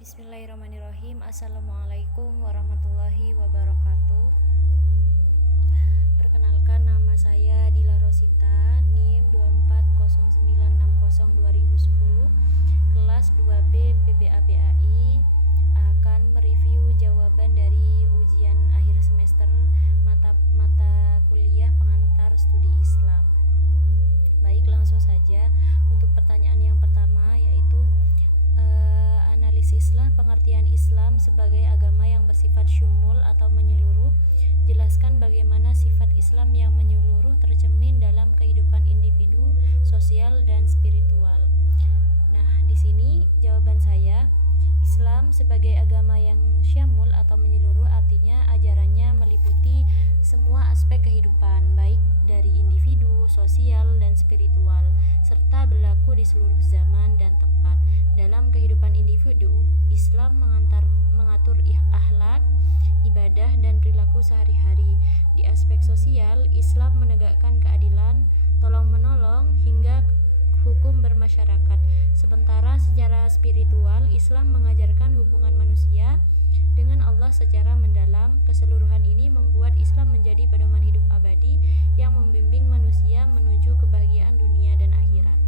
Bismillahirrahmanirrahim. Assalamualaikum warahmatullahi wabarakatuh. Perkenalkan, nama saya Dila Rosita, NIM 2409602010, kelas 2B PBAPAI, akan mereview jawaban dari ujian akhir semester mata kuliah pengantar studi Islam. Baik, langsung saja untuk pertanyaan yang pertama, yaitu analisislah pengertian Islam sebagai agama yang bersifat syumul atau menyeluruh. Jelaskan bagaimana sifat Islam yang menyeluruh tercermin dalam kehidupan individu, sosial, dan spiritual. Nah, di sini jawaban saya, Islam sebagai agama yang syamul atau menyeluruh artinya ajarannya meliputi semua aspek kehidupan, baik dari individu, sosial, dan spiritual, serta berlaku di seluruh zaman dan tempat. Dalam kehidupan individu, Islam mengatur akhlak, ibadah, dan perilaku sehari-hari. Di aspek sosial, Islam menegakkan keadilan, tolong-menolong, hingga hukum bermasyarakat. Sementara secara spiritual, Islam mengajarkan hubungan manusia dengan Allah secara mendalam. Keseluruhan ini membuat Islam menjadi pedoman hidup abadi yang membimbing manusia menuju kebahagiaan dunia dan akhirat.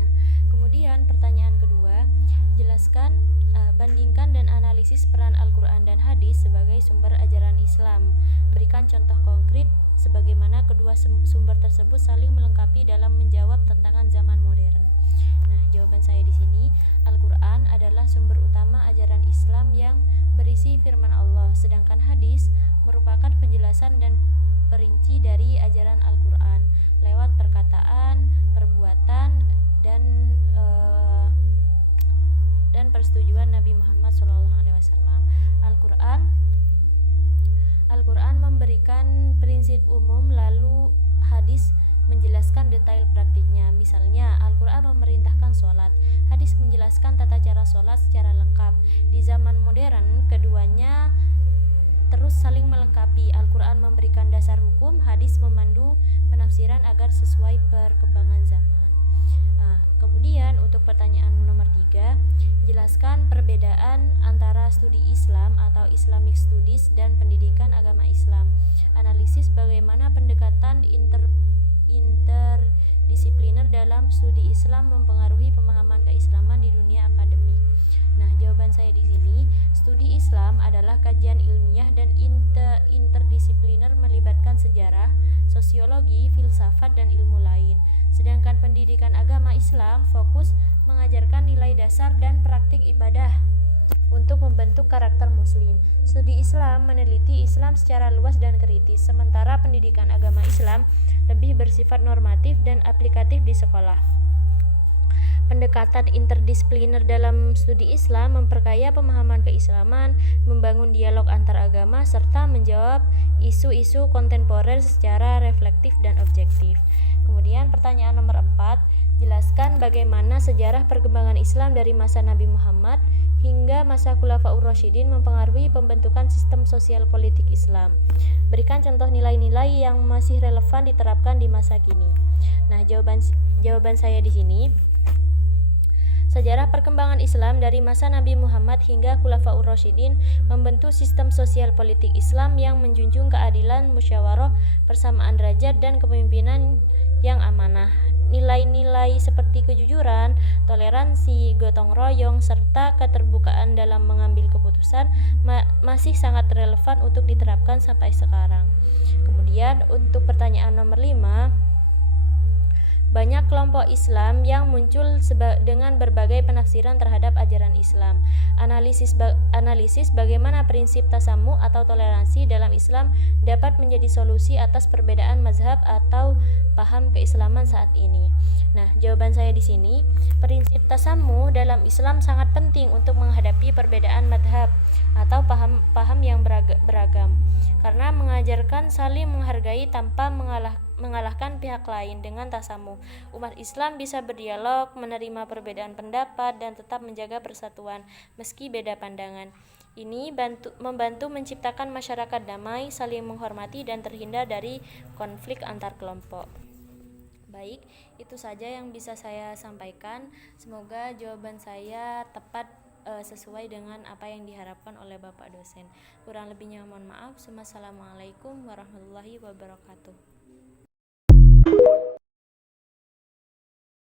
Nah, kemudian pertanyaan kedua, jelaskan, bandingkan dan analisis peran Al-Quran dan hadis sebagai sumber ajaran Islam. Berikan contoh konkret sebagaimana kedua sumber tersebut saling melengkapi dalam menjawab tantangan zaman modern. Nah, jawaban saya di sini, Al-Quran adalah sumber utama ajaran Islam yang berisi firman Allah, sedangkan hadis merupakan penjelasan dan perinci dari ajaran Al-Quran lewat perkataan, perbuatan, dan persetujuan Nabi Muhammad SAW. Al-Quran memberikan prinsip umum, lalu hadis menjelaskan detail praktiknya. Misalnya, Al-Quran memerintahkan sholat, hadis menjelaskan tata cara sholat secara lengkap. Di zaman modern, keduanya terus saling melengkapi. Al-Quran memberikan dasar hukum, hadis memandu penafsiran agar sesuai perkembangan zaman. Kemudian untuk pertanyaan nomor 3, jelaskan perbedaan antara studi Islam atau Islamic Studies dan pendidikan agama Islam. Analisis bagaimana pendekatan interdisipliner dalam studi Islam mempengaruhi pemahaman keislaman di dunia akademik. Nah, jawaban saya di sini, studi Islam adalah kajian ilmiah dan interdisipliner melibatkan sejarah, sosiologi, filsafat, dan ilmu lain. Sedangkan pendidikan agama Islam fokus mengajarkan nilai dasar dan praktik ibadah untuk membentuk karakter muslim. Studi Islam meneliti Islam secara luas dan kritis, sementara pendidikan agama Islam lebih bersifat normatif dan aplikatif di sekolah. Pendekatan interdisipliner dalam studi Islam memperkaya pemahaman keislaman, membangun dialog antar agama, serta menjawab isu-isu kontemporer secara reflektif dan objektif. Kemudian pertanyaan nomor 4, jelaskan bagaimana sejarah perkembangan Islam dari masa Nabi Muhammad hingga masa Khulafaur Rasyidin mempengaruhi pembentukan sistem sosial politik Islam. Berikan contoh nilai-nilai yang masih relevan diterapkan di masa kini. Nah, jawaban saya di sini, sejarah perkembangan Islam dari masa Nabi Muhammad hingga Khulafaur Rasyidin membentuk sistem sosial politik Islam yang menjunjung keadilan, musyawarah, persamaan derajat, dan kepemimpinan yang amanah. Nilai-nilai seperti kejujuran, toleransi, gotong royong, serta keterbukaan dalam mengambil keputusan masih sangat relevan untuk diterapkan sampai sekarang. Kemudian untuk pertanyaan nomor 5, banyak kelompok Islam yang muncul dengan berbagai penafsiran terhadap ajaran Islam. Analisis bagaimana prinsip tasamuh atau toleransi dalam Islam dapat menjadi solusi atas perbedaan mazhab atau paham keislaman saat ini. Nah, jawaban saya di sini, prinsip tasamuh dalam Islam sangat penting untuk menghadapi perbedaan mazhab atau paham yang beragam, karena mengajarkan saling menghargai tanpa mengalahkan pihak lain. Dengan tasamuh, umat Islam bisa berdialog, menerima perbedaan pendapat, dan tetap menjaga persatuan meski beda pandangan. Ini membantu menciptakan masyarakat damai, saling menghormati, dan terhindar dari konflik antar kelompok. Baik, itu saja yang bisa saya sampaikan. Semoga jawaban saya tepat sesuai dengan apa yang diharapkan oleh Bapak dosen. Kurang lebihnya mohon maaf. Wassalamualaikum warahmatullahi wabarakatuh.